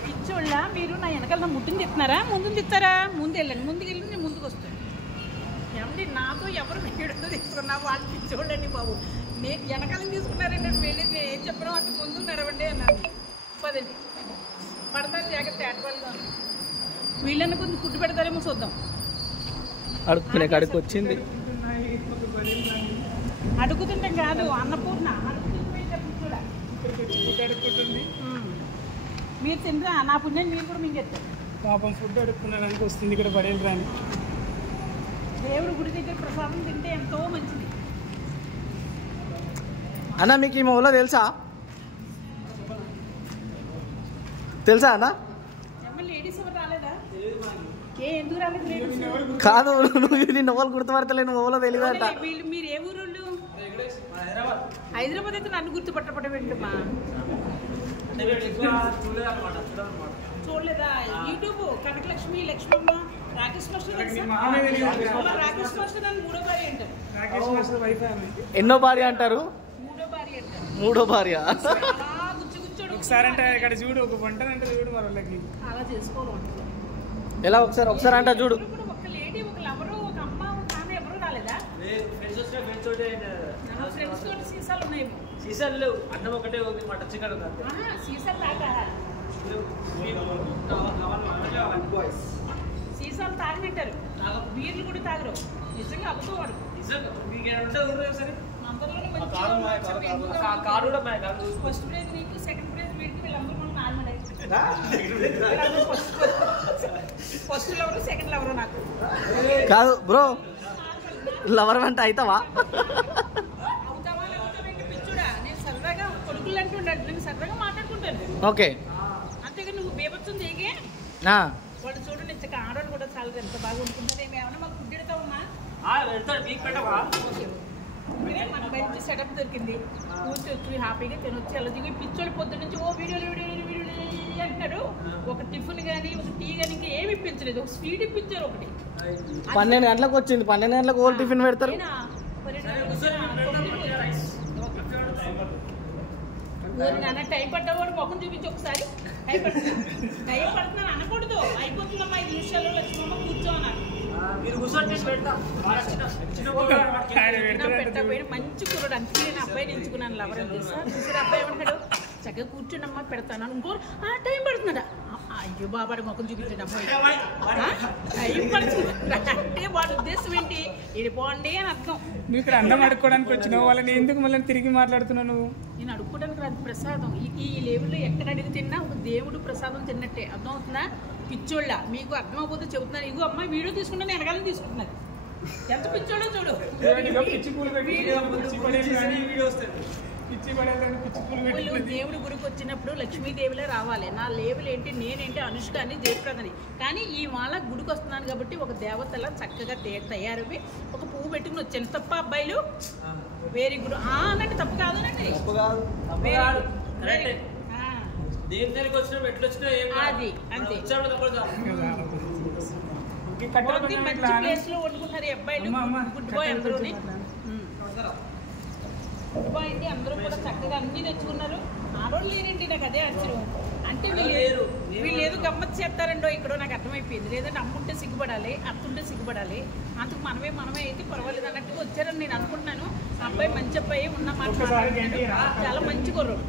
పిచ్చోళ్ళ మీరు నా వెనకాల ముట్టుని తిస్తున్నారా ముందు తిస్తారా ముందు వెళ్ళండి ముందుకు వెళ్ళి నేను ముందుకు వస్తాను ఏమండి నాతో ఎవరు వీడియో తీసుకున్నా వాళ్ళు పిచ్చోళ్ళండి బాబు నేను వెనకాలని తీసుకున్నారండి వెళ్ళి నేను ఏం చెప్పడం అంత ముందు నడవండి అన్నాను పదండి పడతారు జాగ్రత్త ఏటవాళ్ళుగా వీళ్ళని కొంచెం ఫుడ్ పెడతారేమో చూద్దాం అడుక్కునే కాడికి వచ్చింది అడుగుతుంటే కాదు అన్నపూర్ణ మీరు తింటా నా పుణ్యాన్ని మీరు కూడా మింగెత్తారు పాపం ఫుడ్ అడుక్కున్నాడానికి వస్తుంది ఇక్కడ పడేది రాని దేవుడు గుడి దగ్గర ప్రసాదం తింటే ఎంతో మంచిది అన్న మీకు ఈ మొగలో తెలుసా అన్న లేడీస్ ఎవరు రాలేదా ఎందుకు రాలేదు కాదు నిన్న వాళ్ళు గుర్తుపడతలేను మొగలో తెలియదంట వీళ్ళు మీరు ఏ ఊరు హైదరాబాద్ అయితే నన్ను గుర్తుపట్టపడం ఏంటమ్మా చూడలేదా YouTube Kanakalakshmi Lakshmamma Rakesh master Rakesh master నన్ను మూడో భార్య అంటారు ఎన్నో భార్య అంటారు మూడో భార్య ఒకసారి అంటే ఇక్కడ చూడు ఒక వంట అంటే చూడు మరి వాళ్ళకి అలా చేసుకోవాలి ఎలా ఒకసారి అంట చూడు ఒక లేడీ ఒక లవరు ఒక అమ్మ ఒక ఆమె ఎవరు రాలేదా ఫ్రెండ్స్ తోటి సీసాలు ఉన్నాయి సీసాలు లేవు అన్నం ఒకటే మాట చికెన్ సీసాలు తాగా సీసాలు తాగినట్టారు బీర్లు కూడా తాగరు నిజంగా అబ్బుతోవాడు ఫస్ట్ ప్రైజ్ నీకు సెకండ్ ప్రైజ్ వీడికి వీళ్ళందరూ మనం నార్మల్ అయిపోయింది ఫస్ట్ లవరు సెకండ్ లవరు నాకు కాదు బ్రో లవర్ అంటే అవుతావా పిచ్చుడా నేను సరదాగా కొడుకులు అంటూ ఉండాలి నేను సరదాగా మాట్లాడుకుంటాను ఓకే అంతేగా నువ్వు బేబత్సం చేయగే వాడు చూడు నిచ్చక ఆడవాళ్ళు కూడా చాలా ఎంత బాగా ఉంటుంటారు ఏమైనా మాకు ఫుడ్ ఎడతావమ్మా మనకు మంచి సెటప్ దొరికింది కూర్చొచ్చి హ్యాపీగా తినొచ్చి అలా దిగి పిచ్చోళ్ళు పొద్దు నుంచి ఓ వీడియోలు అంటున్నాడు ఒక టిఫిన్ కానీ ఒక టీ కానీ ఇంకా ఏమి ఇప్పించలేదు ఒక స్వీట్ ఇప్పించారు ఒకటి 12 గంటలకు వచ్చింది 12 గంటలకు ఓల్ టిఫిన్ పెడతారు టైం పడ్డవాడు ముఖం చూపించి ఒకసారి టైం పడుతున్నాను అనకూడదు అయిపోతుందమ్మా 5 నిమిషాలు లక్ష్మమ్మ కూర్చో అన్నారు పెట్టబోయిన మంచి కుర్రాడు అందుకే నేను అబ్బాయిని ఎంచుకున్నాను లవర్ అని తెలుసా చూసారు అబ్బాయి ఏమంటాడు చక్కగా కూర్చున్నమ్మా పెడతాను ఇంకోరు టైం పడుతున్నాడా అయ్యో బాబాడు ముఖం చూపించాడు అబ్బాయి టైం పడుతుంది అంటే వాడి ఉద్దేశం ఏంటి వెళ్ళిపోండి అని అర్థం నువ్వు ఇక్కడ అన్నం అడుక్కోవడానికి వచ్చినావు వాళ్ళని ఎందుకు మళ్ళీ తిరిగి మాట్లాడుతున్నావు నువ్వు నేను అడుక్కోవడానికి రాదు ప్రసాదం ఈ లెవెల్లో ఎక్కడ అడిగి తిన్నా ఒక దేవుడు ప్రసాదం తిన్నట్టే అర్థం అవుతుందా పిచ్చోళ్ళ మీకు అర్థం అవ్వకపోతే చెబుతున్నాను ఇగో అమ్మాయి వీడియో తీసుకుంటే వెనకాలని తీసుకుంటున్నది ఎంత పిచ్చోళ్ళో చూడు దేవుడి గురికి వచ్చినప్పుడు లక్ష్మీదేవిలో రావాలి నా లేవులు ఏంటి నేనేంటి అనుష్క అని జయప్రదని కానీ ఈ వాళ్ళ గుడికి వస్తున్నాను కాబట్టి ఒక దేవతలా చక్కగా తయారవి ఒక పువ్వు పెట్టుకుని వచ్చాను తప్ప అబ్బాయిలు వెరీ గుడ్ అనండి తప్పు కాదునండి అది అంతే మంచి ప్లేస్ లో వండుకుంటారు అబ్బాయిలు గుడ్ బాయ్ అందరూ గుడ్ బాయ్ అండి అందరూ కూడా చక్కగా అన్ని తెచ్చుకున్నారు ఆడోళ్ళు లేరండి నాకు అదే ఆశ్చర్యం అంటే వీళ్ళు ఏదో గమ్మత్ చేస్తారండో ఇక్కడ నాకు అర్థమైపోయింది లేదంటే అమ్ముంటే సిగ్గుపడాలి అత్తుంటే సిగ్గుపడాలి అందుకు మనమే అయితే పర్వాలేదు అన్నట్టుగా వచ్చారని నేను అనుకుంటున్నాను అబ్బాయి మంచి అబ్బాయి ఉన్న మాట చాలా మంచి కుర్రాడు